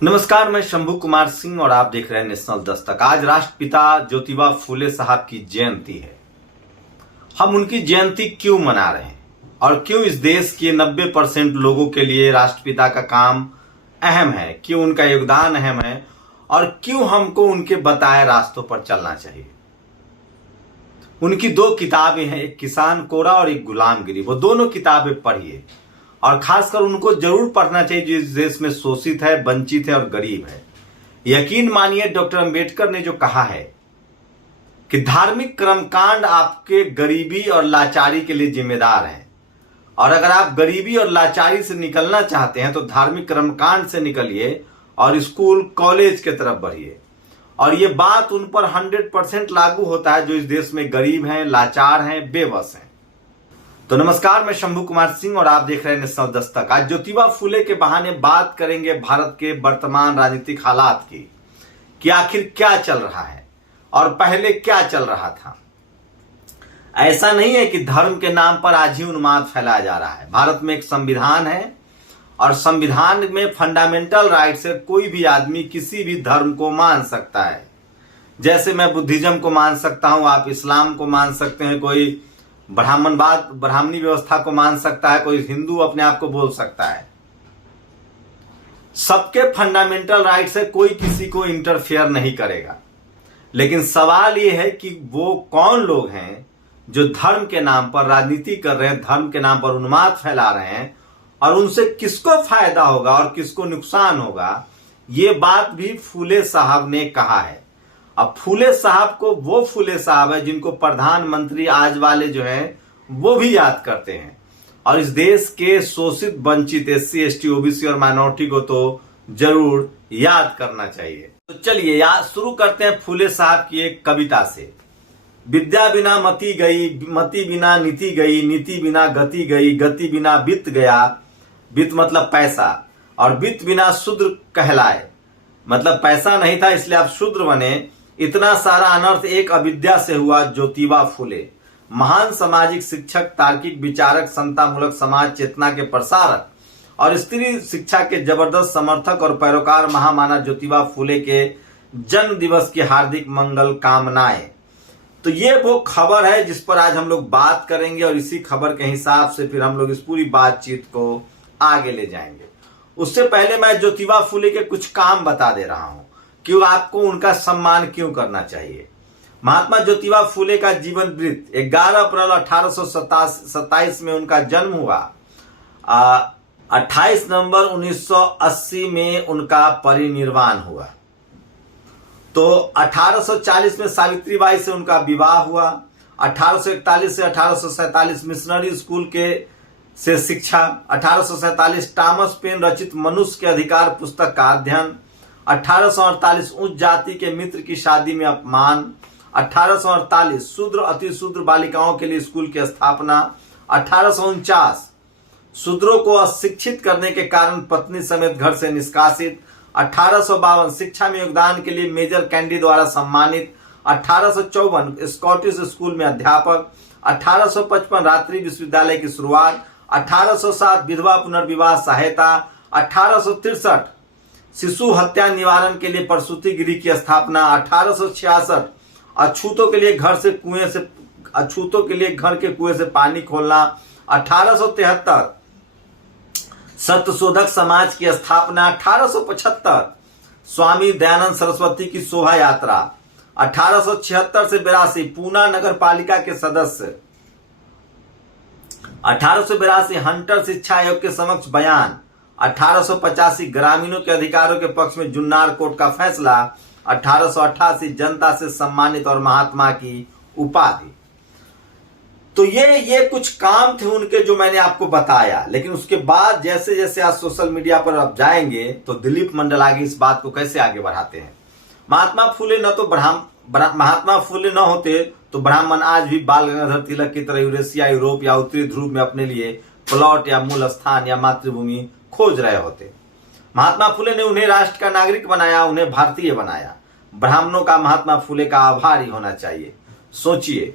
नमस्कार, मैं शंभू कुमार सिंह और आप देख रहे हैं नेशनल दस्तक। आज राष्ट्रपिता ज्योतिबा फूले साहब की जयंती है। हम उनकी जयंती क्यों मना रहे हैं और क्यों इस देश के 90% लोगों के लिए राष्ट्रपिता का काम अहम है, क्यों उनका योगदान अहम है और क्यों हमको उनके बताए रास्तों पर चलना चाहिए। उनकी 2 किताबें हैं, एक किसान कोरा और एक गुलामगिरी। वो दोनों किताबें पढ़िए और खासकर उनको जरूर पढ़ना चाहिए जो इस देश में शोषित है, वंचित है और गरीब है। यकीन मानिए, डॉक्टर अंबेडकर ने जो कहा है कि धार्मिक कर्मकांड आपके गरीबी और लाचारी के लिए जिम्मेदार है, और अगर आप गरीबी और लाचारी से निकलना चाहते हैं तो धार्मिक कर्मकांड से निकलिए और स्कूल कॉलेज के तरफ बढ़िए। और ये बात उन पर 100% लागू होता है जो इस देश में गरीब हैं, लाचार हैं, बेबस हैं। तो नमस्कार, मैं शंभू कुमार सिंह और आप देख रहे हैं नेशनल दस्तक। आज ज्योतिबा फूले के बहाने बात करेंगे भारत के वर्तमान राजनीतिक हालात की, कि आखिर क्या चल रहा है और पहले क्या चल रहा था। ऐसा नहीं है कि धर्म के नाम पर आज ही उन्माद फैलाया जा रहा है। भारत में एक संविधान है और संविधान में फंडामेंटल राइट से कोई भी आदमी किसी भी धर्म को मान सकता है। जैसे मैं बुद्धिज्म को मान सकता हूं, आप इस्लाम को मान सकते हैं, कोई ब्राह्मणी व्यवस्था को मान सकता है, कोई हिंदू अपने आप को बोल सकता है। सबके फंडामेंटल राइट से कोई किसी को इंटरफेयर नहीं करेगा। लेकिन सवाल यह है कि वो कौन लोग हैं जो धर्म के नाम पर राजनीति कर रहे हैं, धर्म के नाम पर उन्माद फैला रहे हैं, और उनसे किसको फायदा होगा और किसको नुकसान होगा। ये बात भी फूले साहब ने कहा है। अब फूले साहब को वो फूले साहब है जिनको प्रधानमंत्री आज वाले जो हैं वो भी याद करते हैं, और इस देश के शोषित वंचित SC ST OBC और माइनॉरिटी को तो जरूर याद करना चाहिए। तो चलिए शुरू करते हैं फूले साहब की एक कविता से। विद्या बिना मति गई, मति बिना नीति गई, नीति बिना गति गई, गति बिना वित्त गया, वित्त मतलब पैसा, और वित्त बिना शूद्र कहलाए, मतलब पैसा नहीं था इसलिए आप शूद्र बने। इतना सारा अनर्थ एक अविद्या से हुआ। ज्योतिबा फूले महान सामाजिक शिक्षक, तार्किक विचारक, समतामूलक समाज चेतना के प्रसारक और स्त्री शिक्षा के जबरदस्त समर्थक और पैरोकार महामानव ज्योतिबा फूले के जन्म दिवस की हार्दिक मंगल कामनाएं। तो ये वो खबर है जिस पर आज हम लोग बात करेंगे, और इसी खबर के हिसाब से फिर हम लोग इस पूरी बातचीत को आगे ले जाएंगे। उससे पहले मैं ज्योतिबा फूले के कुछ काम बता दे रहा हूं कि आपको उनका सम्मान क्यों करना चाहिए। महात्मा ज्योतिबा फूले का जीवन वृत्त 11 अप्रैल 1827 में उनका जन्म हुआ। 28 नवंबर 1980 में उनका परिनिर्वाण हुआ। तो 1840 में सावित्रीबाई से उनका विवाह हुआ। 1841 से 1847 मिशनरी स्कूल के से शिक्षा। 1847 टॉमस पेन रचित मनुष्य के अधिकार पुस्तक का अध्ययन। 1848 उच्च जाति के मित्र की शादी में अपमान। 1848 शूद्र अति शूद्र बालिकाओं के लिए स्कूल की स्थापना। 1849 शूद्रों को अशिक्षित करने के कारण पत्नी समेत घर से निष्कासित। 1852 शिक्षा में योगदान के लिए मेजर कैंडी द्वारा सम्मानित। 1854 स्कॉटिश स्कूल में अध्यापक। 1855 रात्रि विश्वविद्यालय की शुरुआत। 1807 विधवा पुनर्विवाह सहायता। 1863 शिशु हत्या निवारण के लिए प्रसूति गृह की स्थापना। 1866 अछूतों के लिए घर के कुएं से पानी खोलना। 1873 सत्यशोधक समाज की स्थापना। 1875 स्वामी दयानंद सरस्वती की शोभा यात्रा। 1876 से 82 पूना नगर पालिका के सदस्य। 1882 हंटर शिक्षा आयोग के समक्ष बयान। 1885 ग्रामीणों के अधिकारों के पक्ष में जुन्नार कोर्ट का फैसला। 1888 जनता से सम्मानित और महात्मा की उपाधि। तो ये कुछ काम थे उनके जो मैंने आपको बताया। लेकिन उसके बाद जैसे जैसे आज सोशल मीडिया पर आप जाएंगे तो दिलीप मंडल आगे इस बात को कैसे आगे बढ़ाते हैं। महात्मा फूले न होते तो ब्राह्मण आज भी बाल गंगाधर तिलक की तरह यूरेशिया, यूरोप या उत्तरी ध्रुव में अपने लिए प्लॉट या मूल स्थान या मातृभूमि खोज रहे होते। महात्मा फूले ने उन्हें राष्ट्र का नागरिक बनाया, उन्हें भारतीय बनाया। ब्राह्मणों का महात्मा फूले का आभारी होना चाहिए। सोचिए,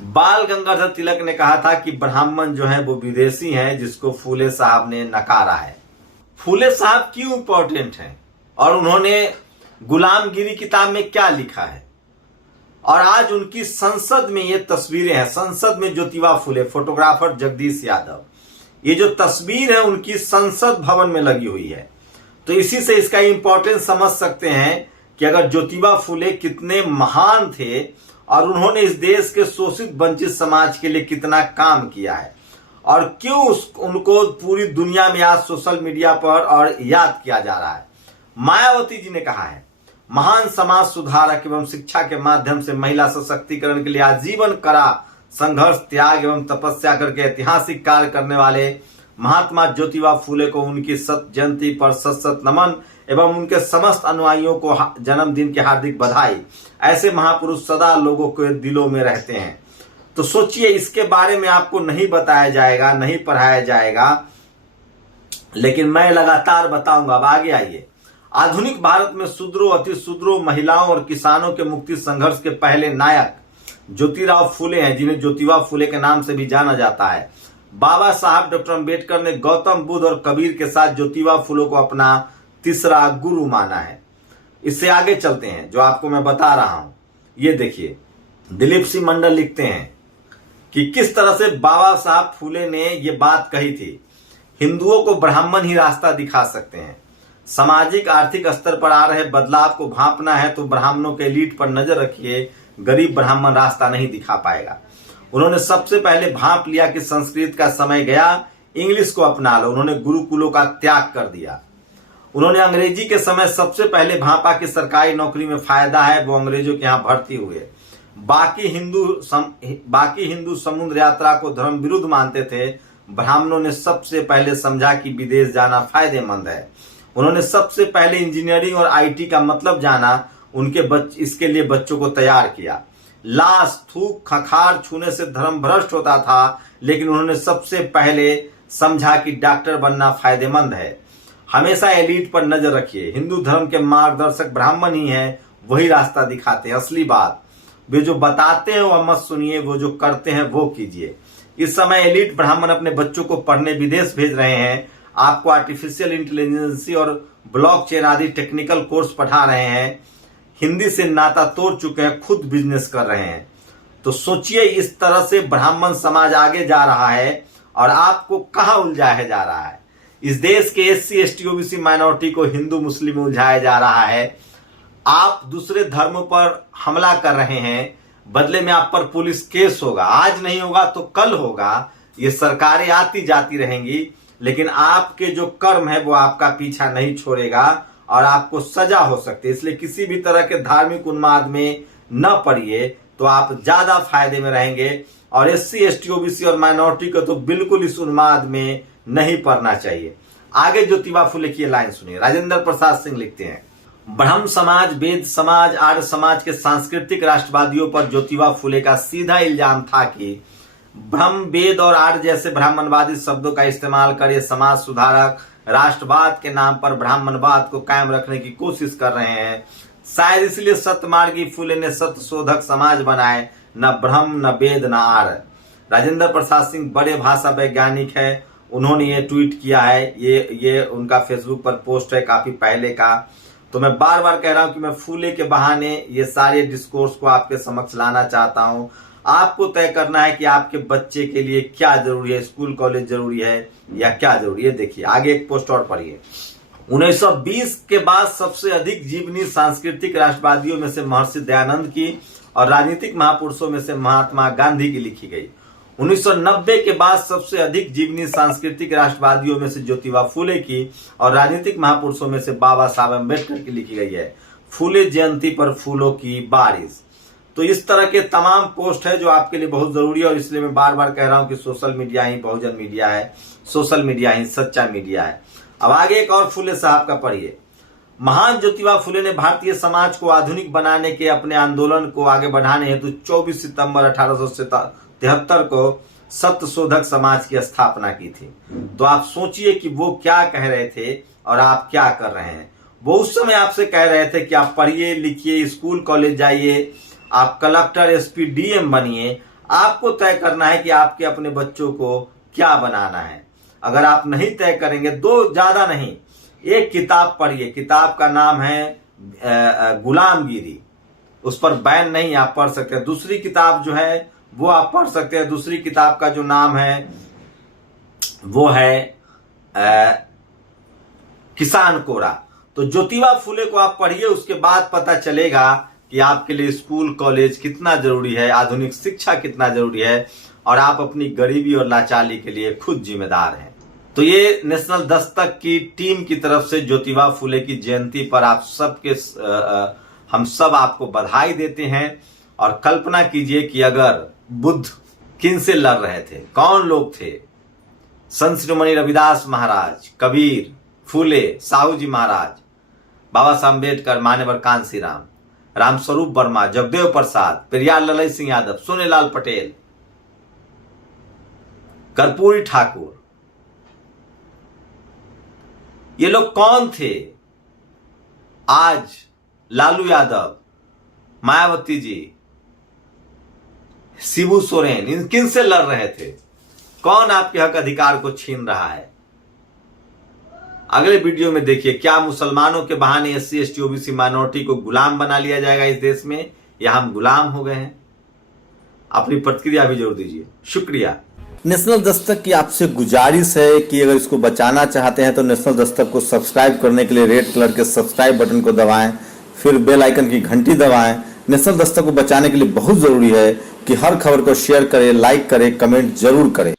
बाल गंगाधर तिलक ने कहा था कि ब्राह्मण जो है वो विदेशी हैं, जिसको फूले साहब ने नकारा है। फूले साहब क्यों इंपॉर्टेंट हैं? और उन्होंने गुलामगिरी किताब में क्या लिखा है। और आज उनकी संसद में ये तस्वीरें हैं, संसद में ज्योतिबा फुले, फोटोग्राफर जगदीश यादव, ये जो तस्वीर है उनकी संसद भवन में लगी हुई है। तो इसी से इसका इंपॉर्टेंस समझ सकते हैं कि अगर ज्योतिबा फुले कितने महान थे और उन्होंने इस देश के शोषित वंचित समाज के लिए कितना काम किया है, और क्यों उनको पूरी दुनिया में आज सोशल मीडिया पर और याद किया जा रहा है। मायावती जी ने कहा है, महान समाज सुधारक एवं शिक्षा के माध्यम से महिला सशक्तिकरण के लिए आजीवन कड़ा संघर्ष, त्याग एवं तपस्या करके ऐतिहासिक कार्य करने वाले महात्मा ज्योतिबा फुले को उनकी शत जयंती पर सत नमन एवं उनके समस्त अनुयायियों को जन्मदिन की हार्दिक बधाई। ऐसे महापुरुष सदा लोगों के दिलों में रहते हैं। तो सोचिए, इसके बारे में आपको नहीं बताया जाएगा, नहीं पढ़ाया जाएगा, लेकिन मैं लगातार बताऊंगा। अब आगे आइए। आधुनिक भारत में शूद्रों, अति शूद्रों, महिलाओं और किसानों के मुक्ति संघर्ष के पहले नायक ज्योतिराव फुले हैं, जिन्हें ज्योतिबा फुले के नाम से भी जाना जाता है। बाबा साहब डॉक्टर अंबेडकर ने गौतम बुद्ध और कबीर के साथ ज्योतिबा फुले को अपना तीसरा गुरु माना है। इससे आगे चलते हैं, जो आपको मैं बता रहा हूं। ये देखिए, दिलीप सिंह मंडल लिखते हैं कि किस तरह से बाबा साहब फुले ने ये बात कही थी, हिंदुओं को ब्राह्मण ही रास्ता दिखा सकते हैं। सामाजिक आर्थिक स्तर पर आ रहे बदलाव को भांपना है तो ब्राह्मणों के एलीट पर नजर रखिए, गरीब ब्राह्मण रास्ता नहीं दिखा पाएगा। उन्होंने सबसे पहले भांप लिया कि संस्कृत का समय गया, इंग्लिश को अपना लो। उन्होंने गुरुकुलों का त्याग कर दिया। उन्होंने अंग्रेजी के समय सबसे पहले भांपा कि सरकारी नौकरी में फायदा है, वो अंग्रेजों के यहाँ भर्ती हुए। बाकी हिंदू समुद्र यात्रा को धर्म विरुद्ध मानते थे, ब्राह्मणों ने सबसे पहले समझा कि विदेश जाना फायदेमंद है। उन्होंने सबसे पहले इंजीनियरिंग और आईटी का मतलब जाना, इसके लिए बच्चों को तैयार किया। लाश, थूक, खखार छूने से धर्म भ्रष्ट होता था, लेकिन उन्होंने सबसे पहले समझा कि डॉक्टर बनना फायदेमंद है। हमेशा एलीट पर नजर रखिए, हिंदू धर्म के मार्गदर्शक ब्राह्मण ही हैं, वही रास्ता दिखाते हैं। असली बात, वे जो बताते हैं वह मत सुनिए, वो जो करते हैं वो कीजिए। इस समय एलीट ब्राह्मण अपने बच्चों को पढ़ने विदेश भेज रहे हैं, आपको आर्टिफिशियल इंटेलिजेंस और ब्लॉकचेन आदि टेक्निकल कोर्स पढ़ा रहे हैं, हिंदी से नाता तोड़ चुके हैं, खुद बिजनेस कर रहे हैं। तो सोचिए, इस तरह से ब्राह्मण समाज आगे जा रहा है और आपको कहां उलझाया जा रहा है। इस देश के एससी, एसटी, ओबीसी माइनॉरिटी को हिंदू मुस्लिम उलझाया जा रहा है। आप दूसरे धर्मों पर हमला कर रहे हैं, बदले में आप पर पुलिस केस होगा। आज नहीं होगा तो कल होगा। ये सरकारें आती जाती रहेंगी, लेकिन आपके जो कर्म है वो आपका पीछा नहीं छोड़ेगा और आपको सजा हो सकती है। इसलिए किसी भी तरह के धार्मिक उन्माद में न पड़िए, तो आप ज्यादा फायदे में रहेंगे। और एससी, एसटी, ओबीसी और माइनॉरिटी को तो बिल्कुल इस उन्माद में नहीं पड़ना चाहिए। आगे ज्योतिबा फुले की लाइन सुनिए। राजेंद्र प्रसाद सिंह लिखते हैं, ब्रह्म समाज, वेद समाज, आर्य समाज के सांस्कृतिक राष्ट्रवादियों पर ज्योतिबा फुले का सीधा इल्जाम था कि ब्रह्म, वेद और आर्य जैसे ब्राह्मणवादी शब्दों का इस्तेमाल कर ये समाज सुधारक राष्ट्रवाद के नाम पर ब्राह्मणवाद को कायम रखने की कोशिश कर रहे हैं। शायद इसलिए सत्यमार्गी फुले ने सत्यशोधक समाज बनाए, न ब्रह्म, न वेद, न आर्य। राजेंद्र प्रसाद सिंह बड़े भाषा वैज्ञानिक है, उन्होंने ये ट्वीट किया है। ये उनका फेसबुक पर पोस्ट है काफी पहले का। तो मैं बार बार कह रहा हूं कि मैं फुले के बहाने ये सारे डिस्कोर्स को आपके समक्ष लाना चाहता हूं। आपको तय करना है कि आपके बच्चे के लिए क्या जरूरी है, स्कूल कॉलेज जरूरी है या क्या जरूरी है। देखिए आगे एक पोस्ट और पढ़िए। 1920 के बाद सबसे अधिक जीवनी सांस्कृतिक राष्ट्रवादियों में से महर्षि दयानंद की और राजनीतिक महापुरुषों में से महात्मा गांधी की लिखी गई। 1990 के बाद सबसे अधिक जीवनी सांस्कृतिक राष्ट्रवादियों में से ज्योतिबा फुले की और राजनीतिक महापुरुषों में से बाबा साहब अम्बेडकर की लिखी गई है। फुले जयंती पर फूलों की बारिश। तो इस तरह के तमाम पोस्ट है जो आपके लिए बहुत जरूरी है, और इसलिए मैं बार बार कह रहा हूं कि सोशल मीडिया ही बहुजन मीडिया है, सोशल मीडिया ही सच्चा मीडिया है। अब आगे एक और फुले साहब का पढ़िए। महान ज्योतिबा फुले ने भारतीय समाज को आधुनिक बनाने के अपने आंदोलन को आगे बढ़ाने हेतु 24 सितंबर 1873 को सत्यशोधक समाज की स्थापना की थी। तो आप सोचिए कि वो क्या कह रहे थे और आप क्या कर रहे हैं। वो उस समय आपसे कह रहे थे कि आप पढ़िए लिखिए, स्कूल कॉलेज जाइए, आप कलेक्टर, एसपी, डीएम बनिए। आपको तय करना है कि आपके अपने बच्चों को क्या बनाना है। अगर आप नहीं तय करेंगे, दो ज्यादा नहीं, एक किताब पढ़िए, किताब का नाम है गुलामगिरी, उस पर बैन नहीं, आप पढ़ सकते हैं। दूसरी किताब जो है वो आप पढ़ सकते हैं, दूसरी किताब का जो नाम है वो है किसान कोरा। तो ज्योतिबा फुले को आप पढ़िए, उसके बाद पता चलेगा कि आपके लिए स्कूल कॉलेज कितना जरूरी है, आधुनिक शिक्षा कितना जरूरी है, और आप अपनी गरीबी और लाचारी के लिए खुद जिम्मेदार हैं। तो ये नेशनल दस्तक की टीम की तरफ से ज्योतिबा फुले की जयंती पर आप सबके हम सब आपको बधाई देते हैं। और कल्पना कीजिए कि अगर बुद्ध किन से लड़ रहे थे, कौन लोग थे? संत शिरोमणि रविदास महाराज, कबीर, फूले, साहू जी महाराज, बाबा साहब अम्बेडकर, मान्यवर कांशीराम, रामस्वरूप वर्मा, जगदेव प्रसाद, पेरियार ललई सिंह यादव, सोनेलाल पटेल, कर्पूरी ठाकुर, ये लोग कौन थे? आज लालू यादव, मायावती जी, शिबू सोरेन, इन किन से लड़ रहे थे? कौन आपके हक अधिकार को छीन रहा है? अगले वीडियो में देखिए, क्या मुसलमानों के बहाने एससी एसटी ओबीसी माइनॉरिटी को गुलाम बना लिया जाएगा इस देश में, या हम गुलाम हो गए हैं? अपनी प्रतिक्रिया भी जरूर दीजिए। शुक्रिया। नेशनल दस्तक की आपसे गुजारिश है कि अगर इसको बचाना चाहते हैं तो नेशनल दस्तक को सब्सक्राइब करने के लिए रेड कलर के सब्सक्राइब बटन को दबाएं, फिर बेल आइकन की घंटी दबाएं। नेशनल दस्तक को बचाने के लिए बहुत जरूरी है कि हर खबर को शेयर करें, लाइक करें, कमेंट जरूर करें।